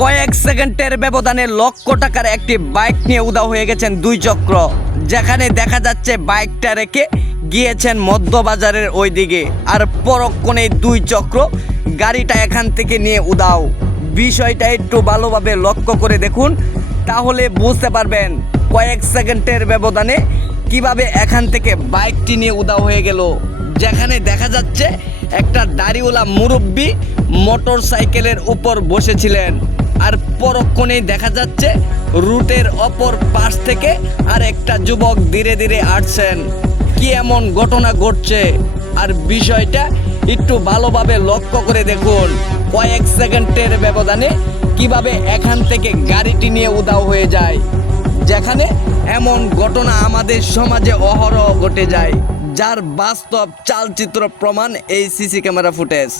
কয়েক সেকেন্ডের ব্যবধানে লক্ষ টাকার একটি বাইক নিয়ে উদাও হয়ে গেছেন দুই চক্র। যেখানে দেখা যাচ্ছে বাইকটা রেখে গিয়েছেন মধ্যবাজারের ওই দিকে আর পরক্ষণে দুই চক্র গাড়িটা এখান থেকে নিয়ে উদাও বিষয়টা একটু ভালোভাবে লক্ষ্য করে দেখুন, তাহলে বুঝতে পারবেন কয়েক সেকেন্ডের ব্যবধানে কীভাবে এখান থেকে বাইকটি নিয়ে উদাও হয়ে গেল। যেখানে দেখা যাচ্ছে একটা দাড়িওয়ালা মুরব্বী মোটর সাইকেলের উপর বসেছিলেন। আর পরক্ষণেই দেখা যাচ্ছে রুটের অপর পাশ থেকে আর একটা যুবক ধীরে ধীরে আসছেন। কি এমন ঘটনা ঘটছে? আর বিষয়টা একটু ভালোভাবে লক্ষ্য করে দেখুন। কয়েক সেকেন্ডের ব্যবধানে কীভাবে এখান থেকে গাড়িটি নিয়ে উদাও হয়ে যায়। যেখানে এমন ঘটনা আমাদের সমাজে অহরহ ঘটে যায়, যার বাস্তব চালচিত্র প্রমাণ এই সিসি ক্যামেরা ফুটেজ।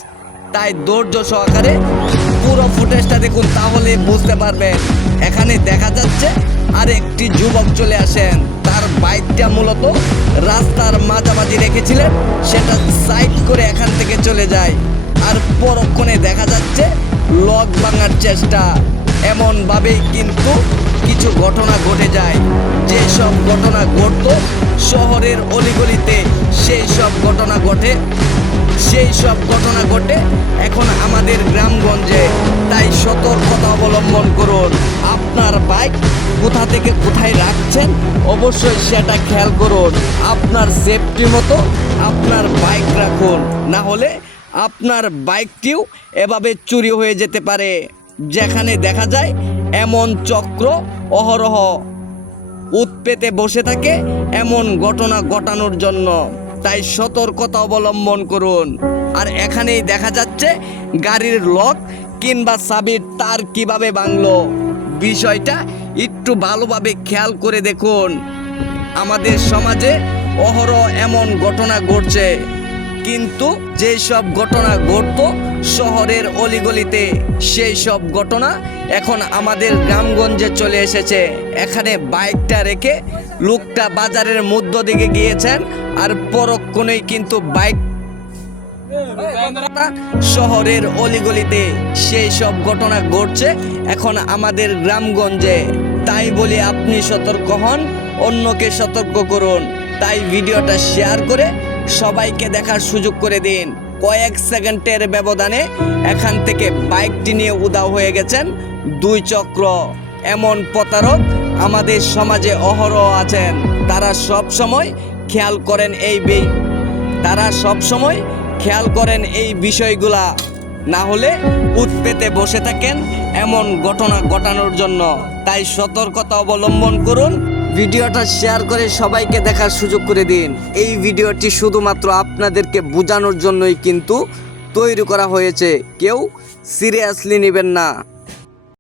তাই ধৈর্য সহকারে পুরো ফুটেজটা দেখুন তাহলে বুঝতে পারবেন। এখানে দেখা যাচ্ছে আর একটি যুবক চলে আসেন। তার বাইকটা মূলত রাস্তার মাঝামাঝি রেখেছিলেন, সেটা সাইড করে এখান থেকে চলে যায়। আর পরক্ষণে দেখা যাচ্ছে লক ভাঙার চেষ্টা। এমনভাবেই কিন্তু কিছু ঘটনা ঘটে যায়। যে সব ঘটনা ঘটতো শহরের অলিগলিতে সেই সব ঘটনা ঘটে সেই সব ঘটনা ঘটে। এখন আমাদের গ্রামগঞ্জে তাই সতর্কতা অবলম্বন করুন। আপনার বাইক কোথা থেকে কোথায় রাখছেন অবশ্যই সেটা খেয়াল করুন। আপনার সেফটি মতো আপনার বাইক রাখুন। না হলে আপনার বাইকটিও এভাবে চুরি হয়ে যেতে পারে। যেখানে দেখা যায় এমন চক্র অহরহ উৎপেতে বসে থাকে এমন ঘটনা ঘটানোর জন্য। তাই সতর্কতা অবলম্বন করুন। আর এখানেই দেখা যাচ্ছে গাড়ির লক কিংবা চাবির তার কীভাবে ভাঙলো। বিষয়টা একটু ভালোভাবে খেয়াল করে দেখুন। আমাদের সমাজে অহরহ এমন ঘটনা ঘটছে। কিন্তু যেই সব ঘটনা ঘটতো শহরের অলিগলিতে, সেই সব ঘটনা এখন আমাদের গ্রামগঞ্জে চলে এসেছে। এখানে বাইকটা রেখে লোকটা বাজারের মধ্য দিকে গিয়েছেন। আর পরক্ষণেই কিন্তু বাইক শহরের অলিগলিতে সেই সব ঘটনা ঘটছে। এখন আমাদের গ্রামগঞ্জে, তাই বলে আপনি সতর্ক হন, অন্যকে সতর্ক করুন। তাই ভিডিওটা শেয়ার করে সবাইকে দেখার সুযোগ করে দিন। কয়েক সেকেন্ডের ব্যবধানে এখান থেকে বাইকটি নিয়ে উদাও হয়ে গেছেন দুই চক্র। এমন প্রতারক আমাদের সমাজে অহরহ আছেন। তারা সব সময় খেয়াল করেন এই তারা সব সময় খেয়াল করেন এই বিষয়গুলা। না হলে উৎপেতে বসে থাকেন এমন ঘটনা ঘটানোর জন্য। তাই সতর্কতা অবলম্বন করুন। ভিডিওটা শেয়ার করে সবাইকে দেখার সুযোগ করে দিন। এই ভিডিওটি শুধুমাত্র আপনাদেরকে বোঝানোর জন্যই কিন্তু তৈরি করা হয়েছে। কেউ সিরিয়াসলি নেবেন না।